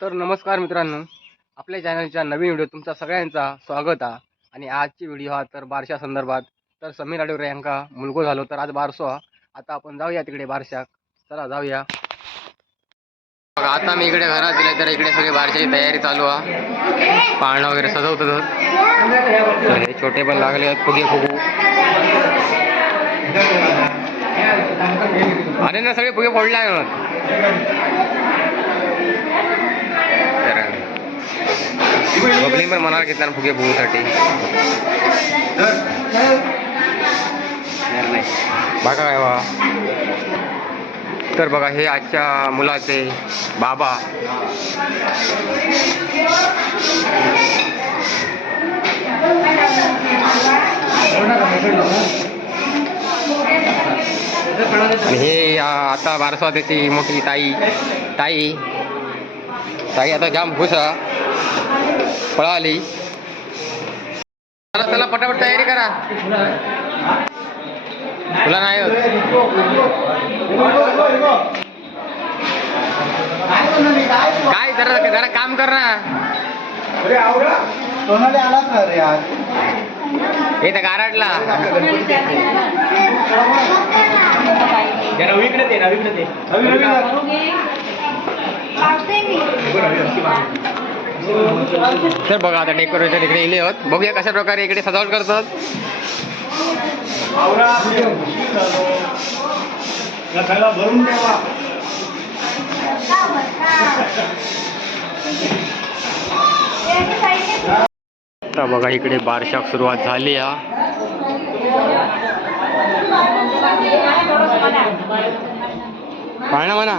तर नमस्कार मित्रांनो आपल्या चॅनलच्या नवीन व्हिडिओ तुमचा सगळ्यांचा स्वागत आहे. आणि आजची व्हिडिओ हा तर बारशा संदर्भात. तर समीर आडवरे यांका मुलगो झालो तर आज बारसो हा आता आपण जाऊया तिकडे बारशाक चला जाऊया. बघा आता मी इकडे घरात दिले तर इकडे सगळी बारशाची तयारी चालू आहे. पाळणं वगैरे सजवतो तर हे छोटे पण लागले आहेत फुगे फुगू. अरे ना सगळे फुगे फोडले मग पण मनावर घेतला फुगे फुगूसाठी बघा काय वा तर बघा हे आजच्या मुलाचे बाबा। हे आता बारसा त्याची मोठी ताई ताई। ताई आता जाम खुश हा पळाली. चला चला पटापट तयारी करा. तुला नाही होत. काय जरा जरा काम कर ना. ना हे तर गाराटला रवीकडे ते रवीकडे ते रवी रवी तर बघा आता डेकोरेशन इकडे इले होत. बघूया कशा प्रकारे इकडे सजावट करतात. आता बघा इकडे बारशाक सुरुवात झाली हा. म्हणा.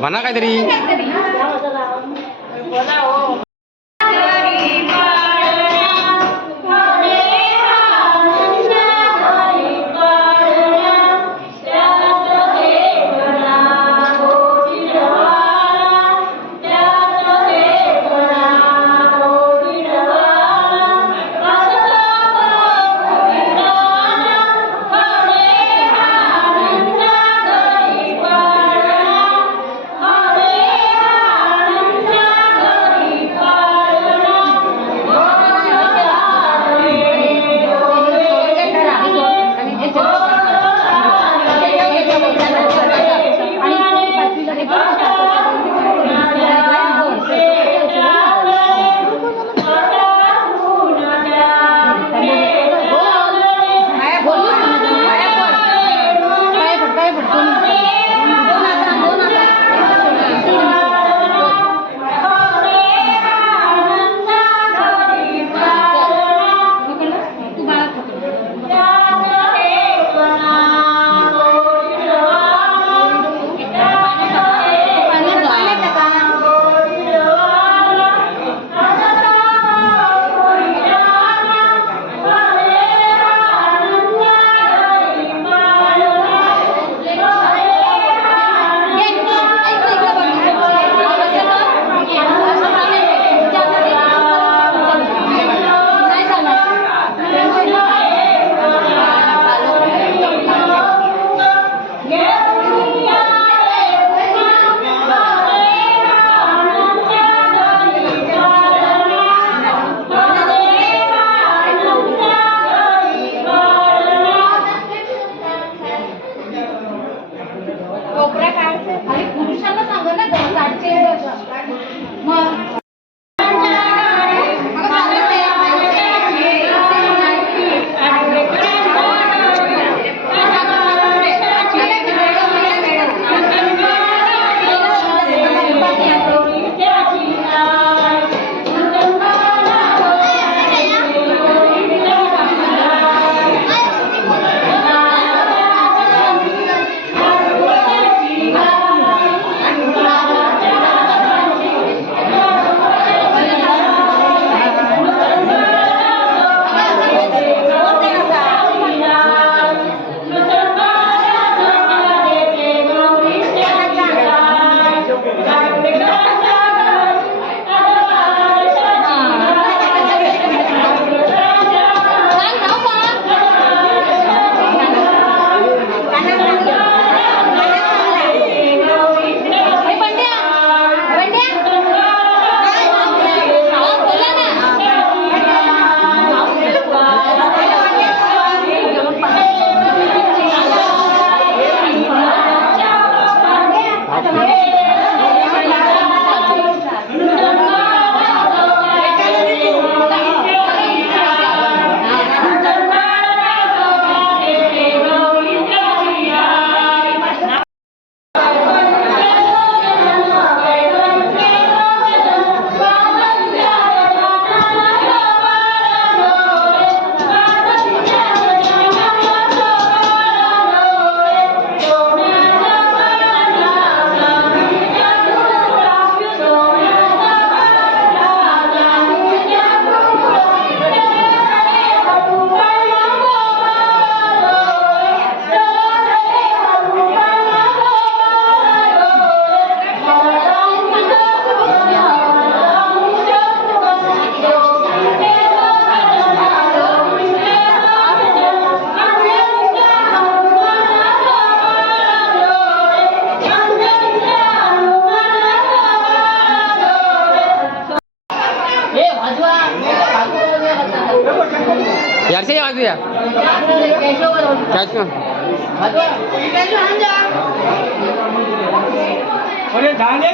म्हणा काहीतरी. वाजूया कॅश अरे धाने